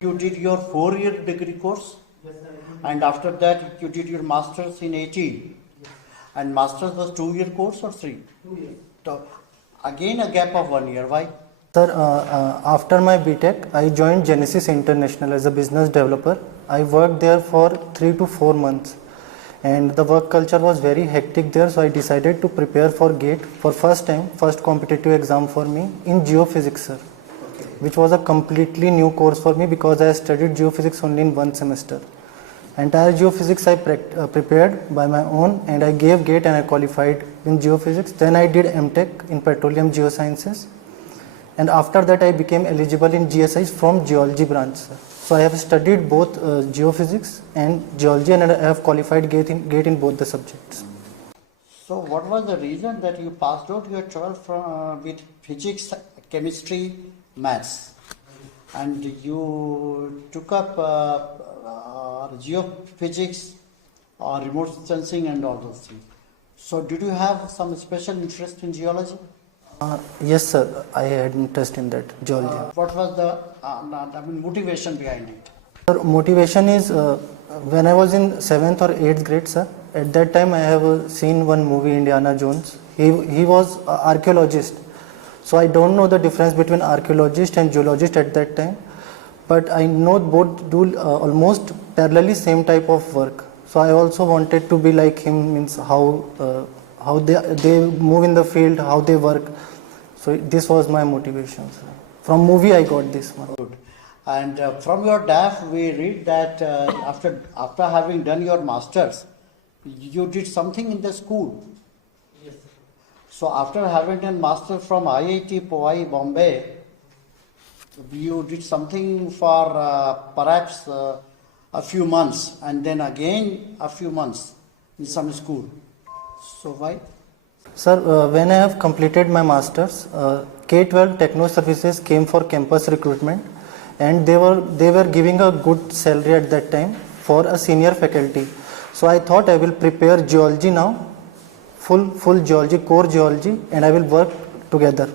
You did your 4-year degree course, and after that you did your masters in 18. And masters was 2-year course or 3? 2 years. So again a gap of 1 year. Why? Sir, after my BTech, I joined Genesis International as a business developer. I worked there for 3 to 4 months, and the work culture was very hectic there. So I decided to prepare for GATE for first competitive exam for me in geophysics, sir, which was a completely new course for me because I studied geophysics only in 1 semester. Entire geophysics I prepared by my own, and I gave GATE and I qualified in geophysics. Then I did MTech in petroleum geosciences, and after that I became eligible in GSIs from geology branch, sir. So I have studied both geophysics and geology, and I have qualified GATE in both the subjects. So what was the reason that you passed out your 12 from, with physics, chemistry, maths, and you took up geophysics or remote sensing and all those things? So did you have some special interest in geology? Yes, sir, I had interest in that, geology. What was the motivation behind it? Sir, motivation is when I was in 7th or 8th grade, sir. At that time I have seen one movie, Indiana Jones. He was an archaeologist. So I don't know the difference between archaeologist and geologist at that time, but I know both do almost parallelly same type of work. So I also wanted to be like him, means how they move in the field, how they work. So this was my motivation, sir. From movie I got this one. Good. And from your DAF we read that after having done your masters, you did something in the school. Yes. So after having done master from IIT Powai, Bombay, you did something for perhaps a few months, and then again a few months in some school. So why? Sir, when I have completed my masters, K-12 Techno Services came for campus recruitment, and they were giving a good salary at that time for a senior faculty. So I thought I will prepare geology now, full geology, core geology, and I will work together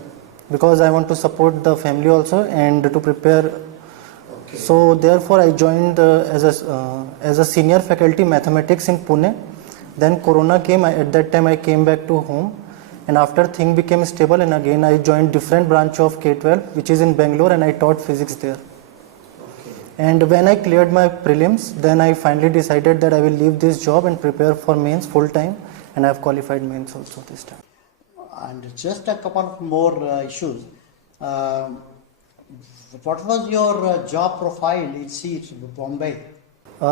because I want to support the family also and to prepare. Okay. So therefore I joined as a senior faculty mathematics in Pune. Then Corona came. At that time I came back to home, and after thing became stable, and again I joined different branch of K-12 which is in Bangalore, and I taught physics there. Okay. And when I cleared my prelims, then I finally decided that I will leave this job and prepare for mains full time, and I have qualified mains also this time. And just a couple of more issues. What was your job profile in Bombay?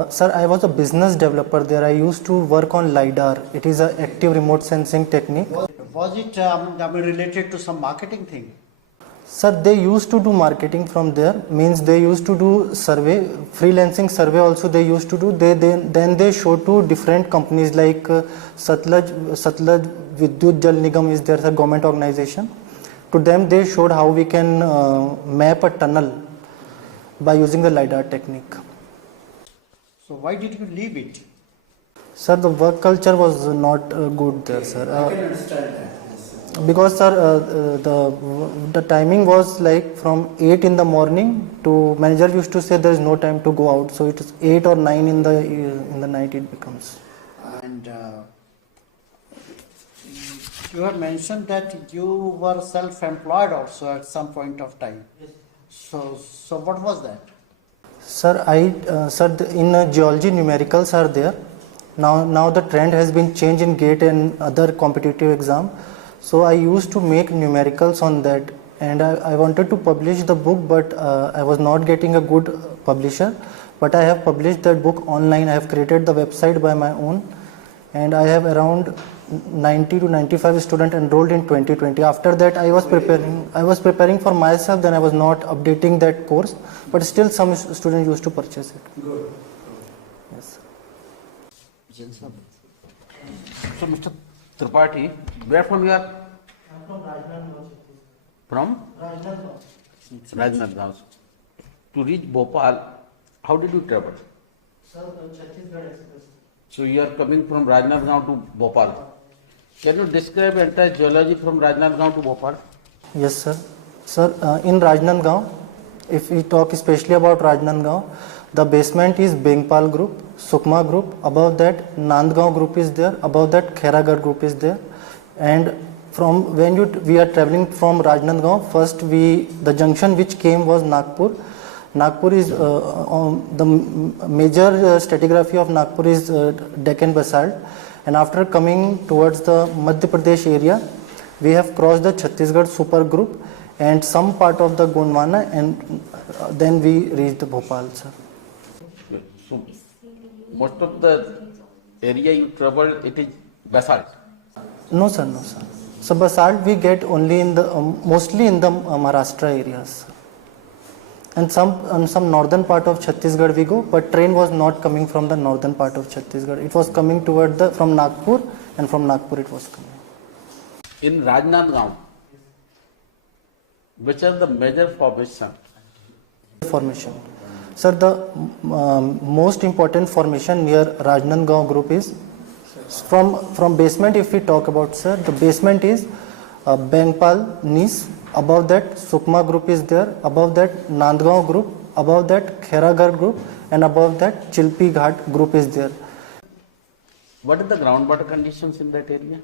Sir, I was a business developer there. I used to work on LiDAR. It is an active remote sensing technique. Was it related to some marketing thing? Sir, they used to do marketing from there. Means they used to do survey, freelancing survey also they used to do. Then they show to different companies like Satlaj Vidyut Jal Nigam is there, a government organization. To them they showed how we can map a tunnel by using the LiDAR technique. So why did you leave it? Sir, the work culture was not good there, sir. I can understand that. Because sir, the timing was like from 8 in the morning to, manager used to say there is no time to go out, so it is 8 or 9 in the night it becomes. And you had mentioned that you were self-employed also at some point of time. Yes. So what was that? Sir, in geology numericals are there. Now the trend has been changed in GATE and other competitive exam. So I used to make numericals on that, and I wanted to publish the book, but I was not getting a good publisher. But I have published that book online. I have created the website by my own, and I have around 90 to 95 students enrolled in 2020. After that, I was preparing for myself. Then I was not updating that course, but still some students used to purchase it. Good. Yes. So, Mr. Tripathi, where from you are? I'm from Rajnandgaon. From? Rajnandgaon. Rajnandgaon. To reach Bhopal, how did you travel? Sir, Chhattisgarh Express. So you are coming from Rajnandgaon to Bhopal. Can you describe entire geology from Rajnandgaon to Bhopal? Yes, sir. Sir, in Rajnandgaon, if we talk especially about Rajnandgaon, the basement is Bengpal group, Sukma group, above that Nandgaon group is there, above that Khairagarh group is there. And from when we are traveling from Rajnandgaon, first the junction which came was Nagpur. Nagpur is the major stratigraphy of Nagpur is Deccan basalt, and after coming towards the Madhya Pradesh area, we have crossed the Chhattisgarh super group and some part of the Gondwana, and then we reached the Bhopal, sir. So, most of the area you travel, it is basalt. No, sir, no, sir. So basalt we get only in the mostly in the Maharashtra areas, and some northern part of Chhattisgarh we go, but train was not coming from the northern part of Chhattisgarh. It was coming toward from Nagpur, and from Nagpur it was coming. In Rajnandgaon, which are the major formation? Formation. Sir, the most important formation near Rajnandgaon group is from basement. If we talk about, sir, the basement is Bengpal, Nis. Above that Sukma group is there. Above that Nandgaon group. Above that Khairagarh group, and above that Chilpi Ghat group is there. What are the groundwater conditions in that area?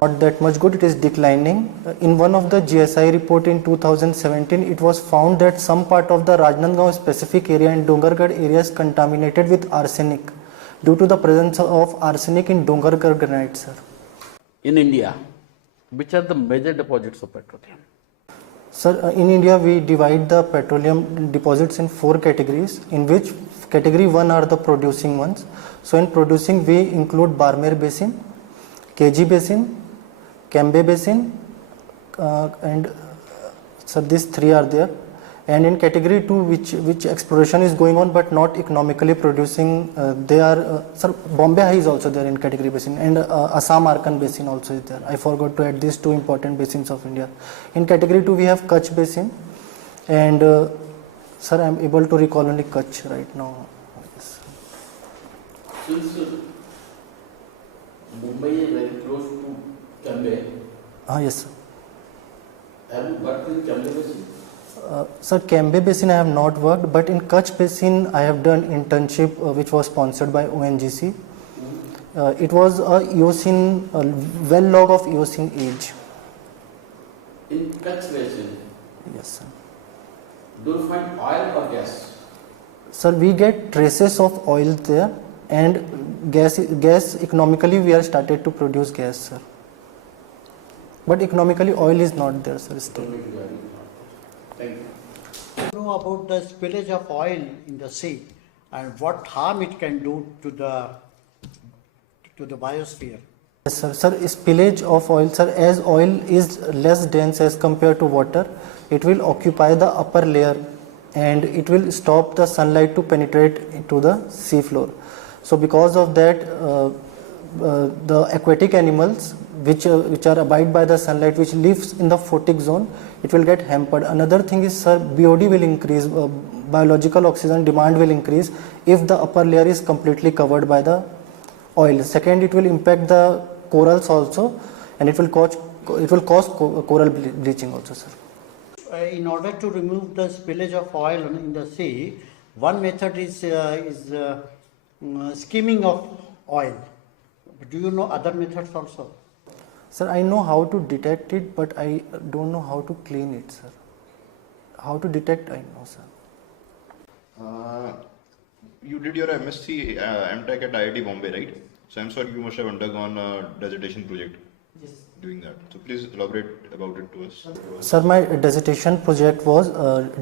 Not that much good, it is declining. In one of the GSI report in 2017, it was found that some part of the Rajnandgaon specific area and Dongargarh area is contaminated with arsenic due to the presence of arsenic in Dongargarh granite, sir. In India, which are the major deposits of petroleum? Sir, in India we divide the petroleum deposits in 4 categories, in which category 1 are the producing ones. So in producing we include Barmer Basin, KG Basin, Cambay Basin, and so these 3 are there. And in category 2, which exploration is going on but not economically producing, they are sir, Bombay High is also there in category basin, and Assam Arkan Basin also is there. I forgot to add these 2 important basins of India. In category 2 we have Kutch Basin, and sir, I am able to recall only Kutch right now. Yes. Since Mumbai is very close to Cambay, Yes, sir. have you worked in Cambay Basin? Sir, Cambay Basin I have not worked, but in Kutch Basin I have done internship which was sponsored by ONGC. It was a Eocene, well log of Eocene age. In Kutch Basin, Yes, sir. do you find oil or gas? Sir, we get traces of oil there, and gas economically we are started to produce gas, sir. But economically oil is not there, sir, still. Thank you. Know about the spillage of oil in the sea and what harm it can do to the biosphere. Yes, sir. Sir, spillage of oil, sir, as oil is less dense as compared to water, it will occupy the upper layer and it will stop the sunlight to penetrate into the sea floor. So because of that, the aquatic animals which are abide by the sunlight, which lives in the photic zone, it will get hampered. Another thing is, sir, BOD will increase, biological oxygen demand will increase if the upper layer is completely covered by the oil. Second, it will impact the corals also, and it will cause coral bleaching also, sir. In order to remove the spillage of oil in the sea, one method is skimming of oil. Do you know other methods also? Sir, I know how to detect it, but I don't know how to clean it, sir. How to detect, I know, sir. You did your MSc MTech at IIT Bombay, right? So I'm sure you must have undergone a dissertation project doing that. So please elaborate about it to us. Sir, my dissertation project was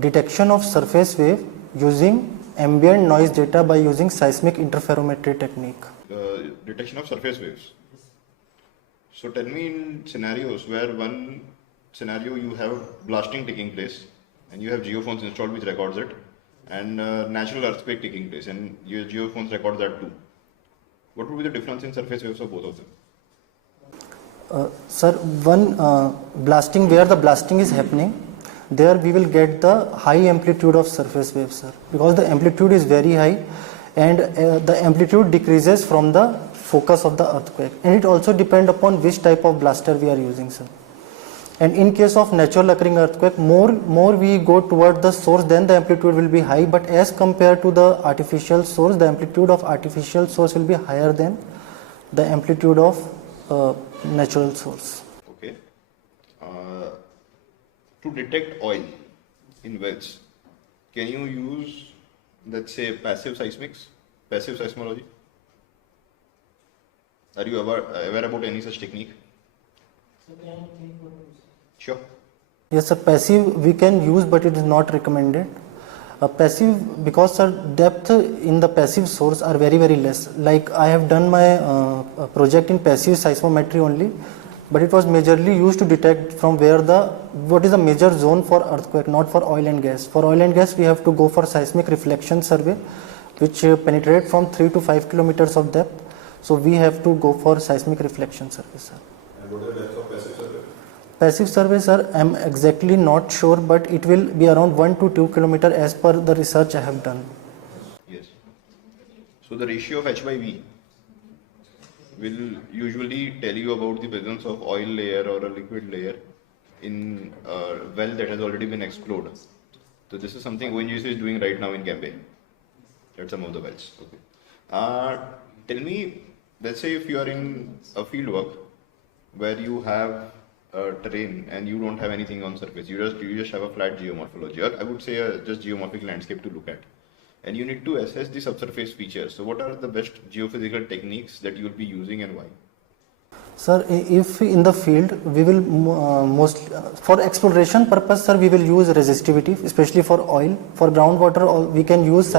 detection of surface wave using ambient noise data by using seismic interferometry technique. Detection of surface waves. So tell me, in scenarios where one scenario you have blasting taking place and you have geophones installed which records it, and natural earthquake taking place and your geophones record that too, what would be the difference in surface waves of both of them? Sir, one blasting, where the blasting is happening, there we will get the high amplitude of surface waves, sir, because the amplitude is very high, and the amplitude decreases from the focus of the earthquake, and it also depends upon which type of blaster we are using, sir. And in case of natural occurring earthquake, more we go toward the source, then the amplitude will be high. But as compared to the artificial source, the amplitude of artificial source will be higher than the amplitude of natural source. Okay. To detect oil in wells, can you use, let's say, passive seismology? Are you aware about any such technique? Sure. Yes, sir. Passive we can use, but it is not recommended. Passive, because sir, depth in the passive source are very less. Like I have done my project in passive seismometry only, but it was majorly used to detect from where what is the major zone for earthquake, not for oil and gas. For oil and gas, we have to go for seismic reflection survey, which penetrate from 3 to 5 kilometers of depth. So we have to go for seismic reflection survey, sir. And what is the depth of passive survey? Passive survey, sir, I am exactly not sure, but it will be around 1 to 2 kilometers as per the research I have done. Yes. So the ratio of H by V will usually tell you about the presence of oil layer or a liquid layer in a well that has already been explored. So this is something ONGC is doing right now in Gambia at some of the wells. Okay. Tell me, let's say if you are in a field work where you have terrain and you don't have anything on surface, you just have a flat geomorphology, or I would say just geomorphic landscape to look at, and you need to assess the subsurface features. So what are the best geophysical techniques that you will be using and why? Sir, if in the field we will mostly for exploration purpose, sir, we will use resistivity, especially for oil. For groundwater, we can use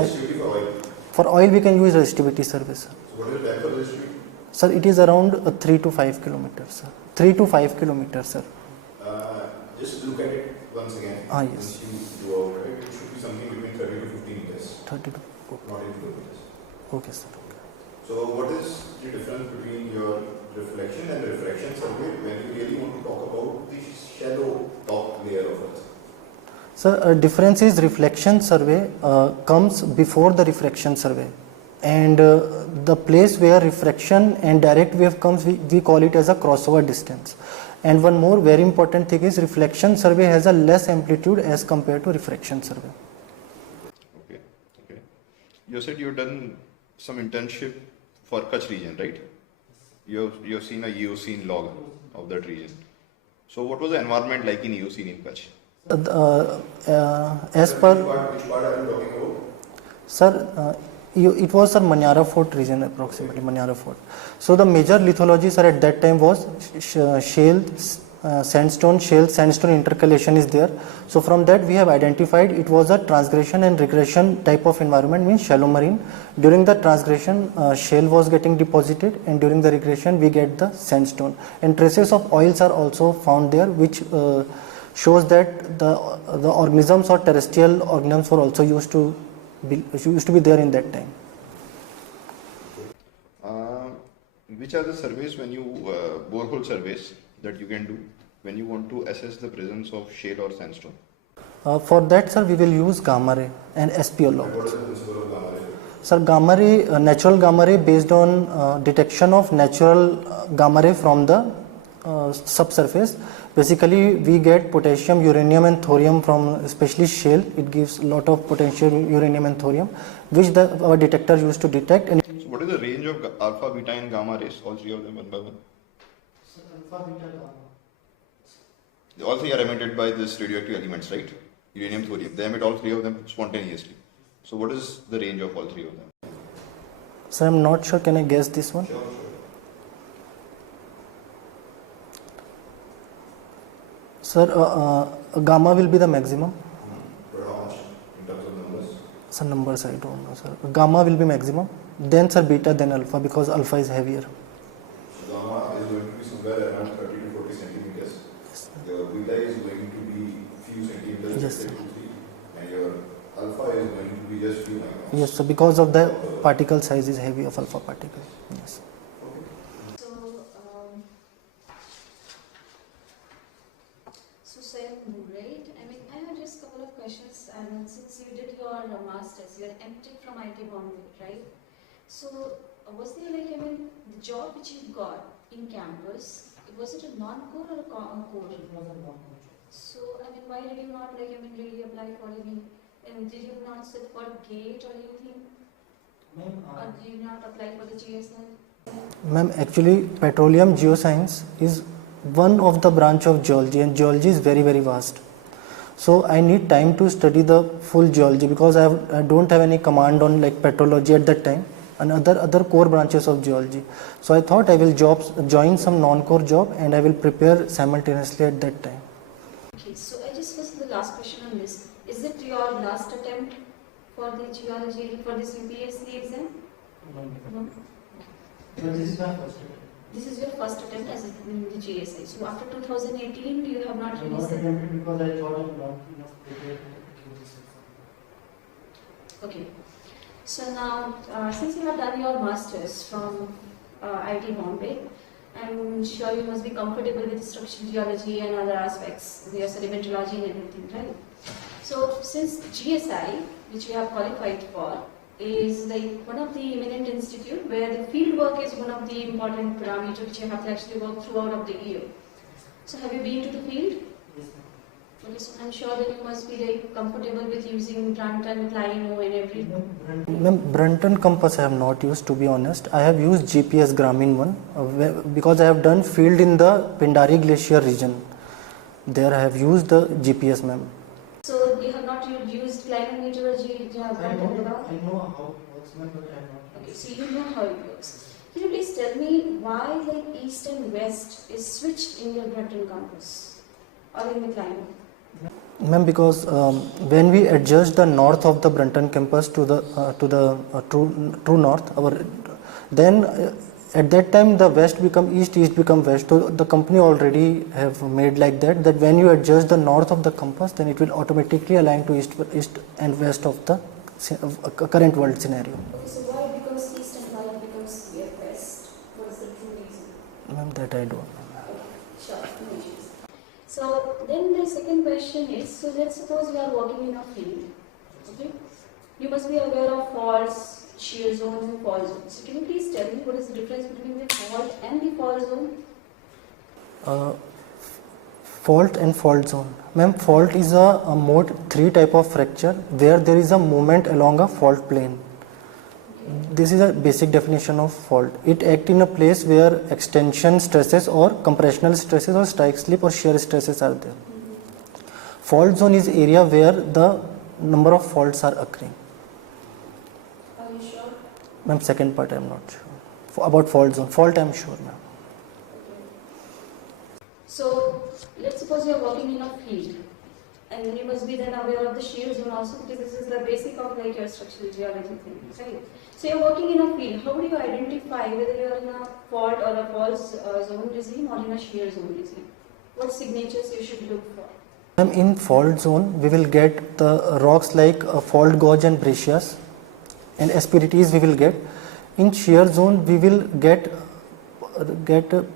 for oil we can use resistivity survey, sir. So what is the depth of resistivity? Sir, it is around 3 to 5 kilometers, sir. 3 to 5 kilometers, sir. Just look at it once again. Yes. Once you do out, right? It should be something between 30 to 50 meters. 30 to Not in kilometers. okay, sir. So what is the difference between your reflection and refraction survey when you really want to talk about the shallow top layer of Earth? Sir, difference is reflection survey comes before the refraction survey, and the place where refraction and direct wave comes, we call it as a crossover distance. And one more very important thing is reflection survey has a less amplitude as compared to refraction survey. Okay. You said you've done some internship for Kutch region, right? You've seen a Eocene log of that region. So what was the environment like in Eocene in Kutch? As per Which part are you talking about? sir, it was a Manyara Fort region, approximately Manyara Fort. So the major lithologies sir, at that time was shale, sandstone intercalation is there. So from that we have identified it was a transgression and regression type of environment, means shallow marine. During the transgression, shale was getting deposited, and during the regression we get the sandstone. And traces of oils are also found there, which shows that the organisms or terrestrial organisms were also used to be there in that time. Which are the surveys when you borehole surveys that you can do when you want to assess the presence of shale or sandstone? For that, sir, we will use gamma ray and SPL log. What is the principle of gamma ray? Sir, gamma ray, natural gamma ray based on detection of natural gamma ray from the subsurface. Basically, we get potassium, uranium and thorium from especially shale. It gives a lot of potential uranium and thorium, which our detector used to detect. And So what is the range of alpha, beta and gamma rays, all three of them one by one? All three are emitted by this radioactive elements, right? Uranium, thorium. They emit all three of them spontaneously. So what is the range of all three of them? sir, I'm not sure. Can I guess this one? Sure. Sir, gamma will be the maximum. But how much in terms of numbers? Sir, numbers I don't know, sir. Gamma will be maximum. Then, sir, beta, then alpha, because alpha is heavier. So gamma is going to be somewhere around 30 to 40 centimeters. Yes, Your beta is going to be few centimeters, Yes, say sir. 2, 3, and your alpha is going to be just few microns. Yes, so because of the particle size is heavy of alpha particle. Yes. So Sam, great. I mean, I have just a couple of questions. And since you did your masters, you are MTech from IIT Bombay, right? So was there like, I mean, the job which you got in campus, Was it a non-core or a core? So, I mean, why did you not, like, I mean, really apply for, I mean, and did you not sit for GATE or anything? Or did you not apply for the GSI? Ma'am, actually petroleum geoscience is one of the branch of geology, and geology is very very vast. So I need time to study the full geology because I don't have any command on like petrology at that time and other core branches of geology. So I thought I will join some non-core job and I will prepare simultaneously at that time. Okay, so I just was the last question on this. Is it your last attempt for the geology, for this UPSC exam? No? This is my first attempt. This is your first attempt as in the GSI. So after 2018, you have not I really was said. attempted because I thought I'm not enough prepared to do this exam. Okay. So now, since you have done your masters from IIT Bombay, I'm sure you must be comfortable with structural geology and other aspects, your sedimentology and everything, right? So since GSI, which you have qualified for, is like one of the eminent institute where the field work is one of the important parameters which you have to actually work throughout of the year. So have you been to the field? Yes, ma'am. Okay, so I'm sure that you must be like comfortable with using Brunton, Clino and everything. Ma'am, Brunton compass I have not used, to be honest. I have used GPS Garmin one because I have done field in the Pindari Glacier region. There I have used the GPS, ma'am. So you have not used Clinometer or Brunton at all? I know how it works, ma'am, but I have not. Okay, so you know how it works. Can you please tell me why like east and west is switched in your Brunton compass or in the Clino? Ma'am, because when we adjust the north of the Brunton compass to the true north, then at that time the west become east, east become west. So the company already have made like that when you adjust the north of the compass, then it will automatically align to east and west of the current world scenario. Okay, so why it becomes east and why it becomes west? What is the true reason? Ma'am, that I don't know. Okay, sure, no issues. So then the second question is, so let's suppose you are working in a field, okay? You must be aware of faults, shear zones and fault zones. So can you please tell me what is the difference between the fault and the fault zone? Fault and fault zone. Ma'am, fault is a mode 3 type of fracture where there is a movement along a fault plane. This is a basic definition of fault. It acts in a place where extension stresses or compressional stresses or strike slip or shear stresses are there. Fault zone is area where the number of faults are occurring. Are you sure? Ma'am, second part I am not sure. About fault zone. Fault I am sure, ma'am. So let's suppose you are working in a field and then you must be then aware of the shear zone also because this is the basic of like your structural geology thing, right? So you're working in a field. How do you identify whether you're in a fault or a fault zone regime or in a shear zone regime? What signatures you should look for? Ma'am, in fault zone we will get the rocks like fault gouge and breccias, and asperities we will get. In shear zone we will get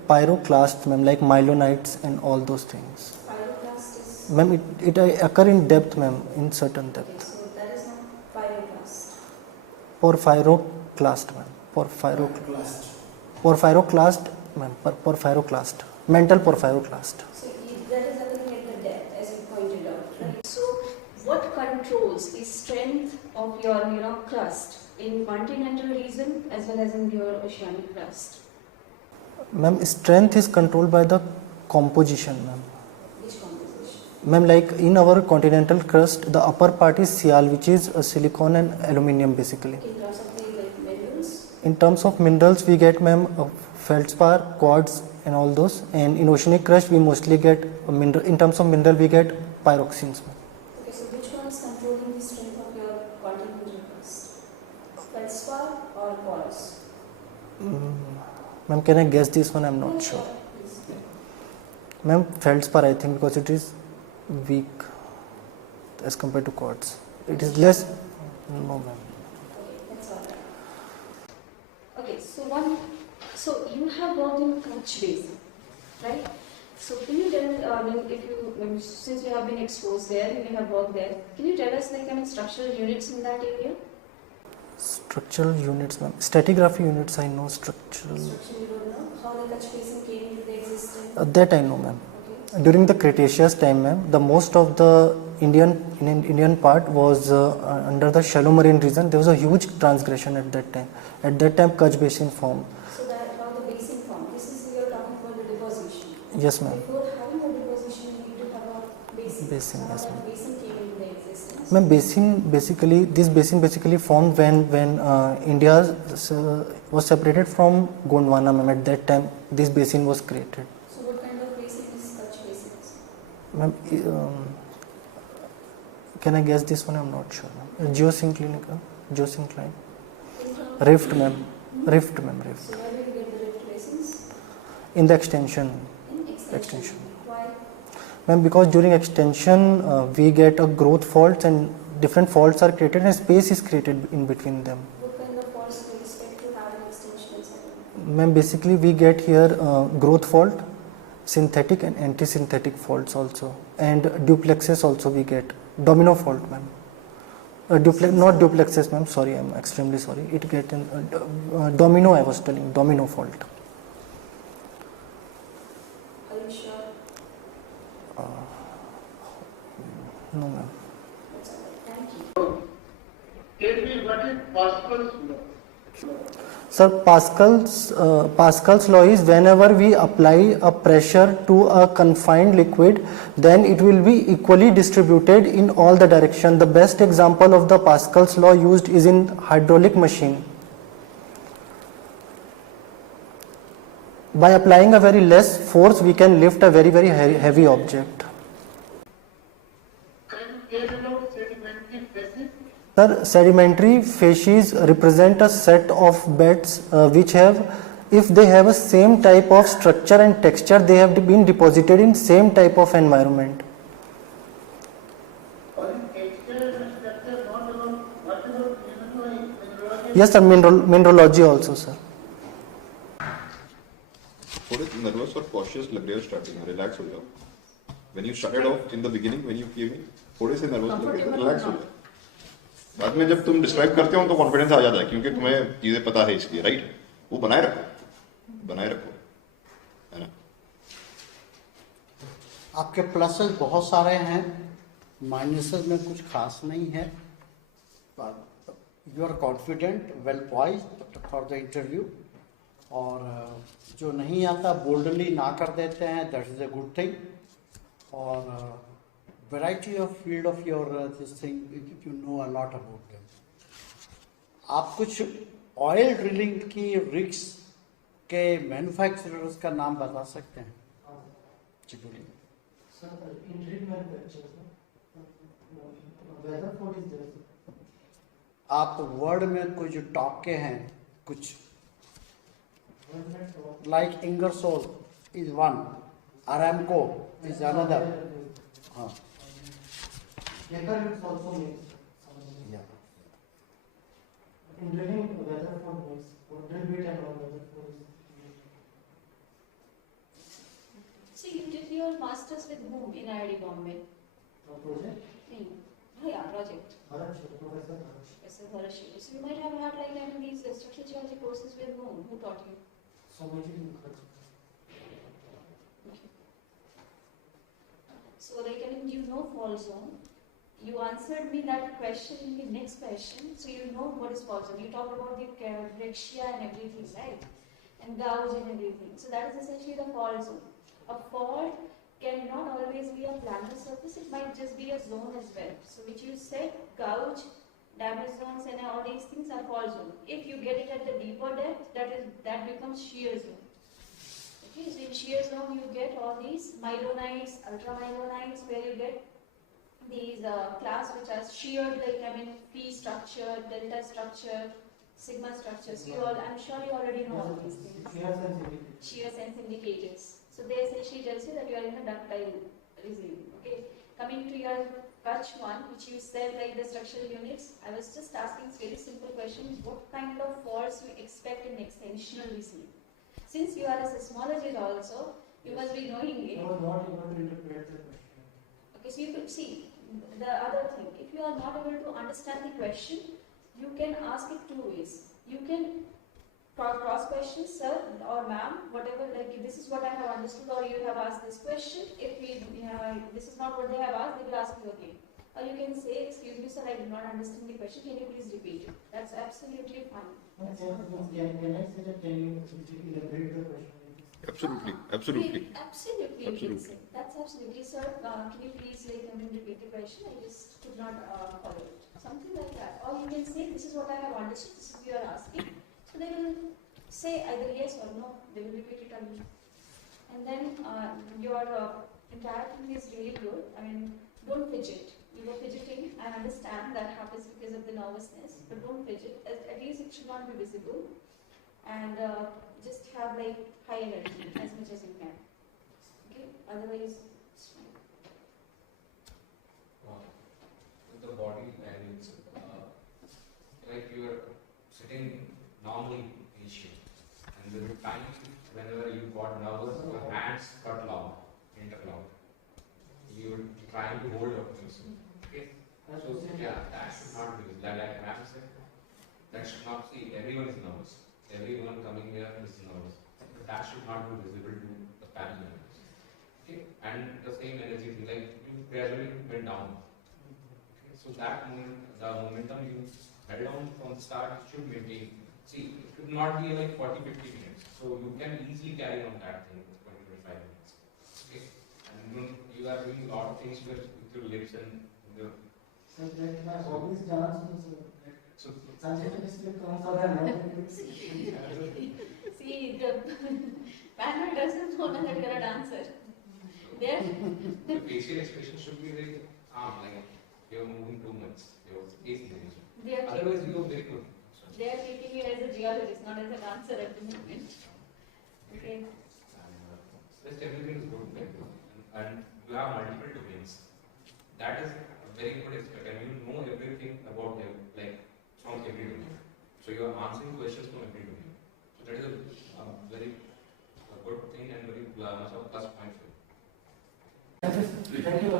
pyroclasts, ma'am, like myelonites and all those things. Pyroclast is... Ma'am, it occur in depth, ma'am, in certain Okay, depth. so that is not pyroclast. Porphyroclast, ma'am. Porphyroclast, ma'am. Porphyroclast. Mental porphyroclast. So that is happening at the depth as you pointed out, right? So what controls the strength of your crust in continental region as well as in your oceanic crust? Ma'am, strength is controlled by the composition, ma'am. Which composition? Ma'am, like in our continental crust, the upper part is sial, which is silicon and aluminium basically. In terms of the like minerals? In terms of minerals, we get, ma'am, feldspar, quartz and all those. And in oceanic crust, we mostly get mineral. In terms of mineral, we get pyroxenes, ma'am. Okay, so which one is controlling the strength of your continental crust? Feldspar or quartz? Ma'am, can I guess this one? I'm not Yeah, sure. please. Ma'am, feldspar, I think, because it is weak as compared to quartz. It is less. No, ma'am. Okay, that's all right. Okay, so you have worked in Kutch Basin, right? So can you tell, since you have been exposed there, you have worked there, can you tell us structural units in that area? Structural units, ma'am. Stratigraphy units, I know. Structural. Structure you don't know. How the Kutch Basin came into the existence? That I know, ma'am. Okay. During the Cretaceous time, ma'am, the most of the Indian part was under the shallow marine region. There was a huge transgression at that time. At that time, Kutch Basin formed. So that how the basin formed. This is we are talking about the deposition. Yes, ma'am. Before having a deposition, we need to have a basin. Basin, So how yes, that ma'am. basin came into the existence. Ma'am, this basin basically formed when India was separated from Gondwana, ma'am. At that time, this basin was created. So what kind of basin is Kutch Basin? Ma'am, can I guess this one? I'm not sure, ma'am. Geosynclinal, rift, ma'am. Rift. So where do you get the rift basins? In the extension, In extension. Why? ma'am, because during extension we get a growth faults and different faults are created and space is created in between them. What kind of faults do you expect to have in extension and settlement? Ma'am, basically we get here growth fault, synthetic and anti-synthetic faults also, and duplexes also we get. Domino fault, ma'am. Not duplexes, ma'am. Sorry, I'm extremely sorry. It get in domino. I was telling domino fault. Are you sure? No, ma'am. That's all right. Thank you. Tell me what is Pascal's law? Sir, Pascal's law is whenever we apply a pressure to a confined liquid, then it will be equally distributed in all the direction. The best example of the Pascal's law used is in hydraulic machine. By applying a very less force, we can lift a very heavy object. Can you tell about sedimentary facies? Sir, sedimentary facies represent a set of beds which have, if they have a same type of structure and texture, they have been deposited in same type of environment. Or in texture and structure, not about what about mineralogy? Yes, sir, mineralogy also, sir. थोड़े nervous और cautious लग रहे हो starting में, relax हो जाओ. When you started off in the beginning, when you came in, थोड़े से nervous लग रहे थे, relax हो जाओ. बाद में जब तुम डिस्क्राइब करते हो तो कॉन्फिडेंस आ जाता है क्योंकि तुम्हें चीजें पता है इसलिए, राइट? वो बनाए रखो, है ना? आपके प्लसेस बहुत सारे हैं, माइनसेस में कुछ खास नहीं है. You are confident, well poised for the interview. और जो नहीं आता बोल्डली ना कर देते हैं, that is a good thing. और variety of field of your this thing, you know a lot about them. आप कुछ ऑयल ड्रिलिंग की रिग्स के मैन्युफैक्चरर्स का नाम बता सकते हैं? जी बोलिए. आप वर्ड में कुछ जो टॉप के हैं, कुछ like Ingersoll is one, Aramco is another. हाँ. Later it's also makes. Yeah. In drilling, Weatherford makes, drill bit and all Weatherford. So you did your masters with whom in IIT Bombay? Project? Yeah, project. Professor. Professor Bharashil. So you might have had like I mean, these structural geology courses with whom? Who taught you? So like I mean, you know fall zone. You answered me that question in the next question, so you know what is fall zone. You talked about the Brexia and everything, right? And gouge and everything. So that is essentially the fall zone. A fault cannot always be a planar surface, it might just be a zone as well. So which you said, gouge, damage zones and all these things are fall zone. If you get it at the deeper depth, that becomes shear zone. Okay, so in shear zone you get all these mylonites, ultramylonites, where you get these class which are sheared, like I mean phi structure, delta structure, sigma structure. So you all, I'm sure you already know all these things. Shear sense indicators. So they essentially tells you that you are in a ductile regime. Okay. Coming to your Kutch one, which you said like the structural units, I was just asking very simple questions. What kind of faults you expect in extensional regime? Since you are a seismologist also, you must be knowing it. I was not able to interpret the question. Okay, so you could see the other thing. If you are not able to understand the question, you can ask it two ways. You can cross question, sir or ma'am, whatever, like this is what I have understood, or you have asked this question. If this is not what they have asked, they will ask you again. Or you can say, excuse me, sir, I did not understand the question. Can you please repeat it? That's absolutely fine. Can I say that? Can you elaborate the question? Absolutely, absolutely. Absolutely, you can Absolutely. say. That's absolutely, sir. Can you please repeat the question? I just could not follow it. Something like that. Or you can say, this is what I have understood. This is what you are asking. So they will say either yes or no. They will repeat it again. And then your entire thing is really good. I mean, don't fidget. You are fidgeting. I understand that happens because of the nervousness, but don't fidget. At least it should not be visible. And just have like high energy as much as you can. Okay? Otherwise, it's fine. With the body language, like you are sitting normally patient, and there were times whenever you got nervous, your hands got loud, interlocked. You were trying to hold your position. Okay? So yeah, that should not be like Ram said. That should not see. Everyone is nervous. Everyone coming here is nervous. But that should not be visible to the panel members. Okay? And the same energy thing, like you gradually went down. Okay? So that moment, the momentum you held on from the start, you should maintain. See, it should not be like 40-50 minutes. So you can easily carry on that thing for 20-25 minutes. Okay? And you are doing a lot of things with your lips and your. So that my hobby is dance. So Simultaneously comes out and See, the panel doesn't know that you're a dancer. There. the facial expression should be very calm, like you're moving too much. Your face energy. They are Otherwise, you are very good. They are treating you as a geologist, not as a dancer at the moment. Okay. Just everything is good, like, and you have multiple domains. That is a very good aspect, and you know everything about them, like from every domain. So you are answering questions from every domain. So that is a very good thing and very much of a plus point for you. Thank you.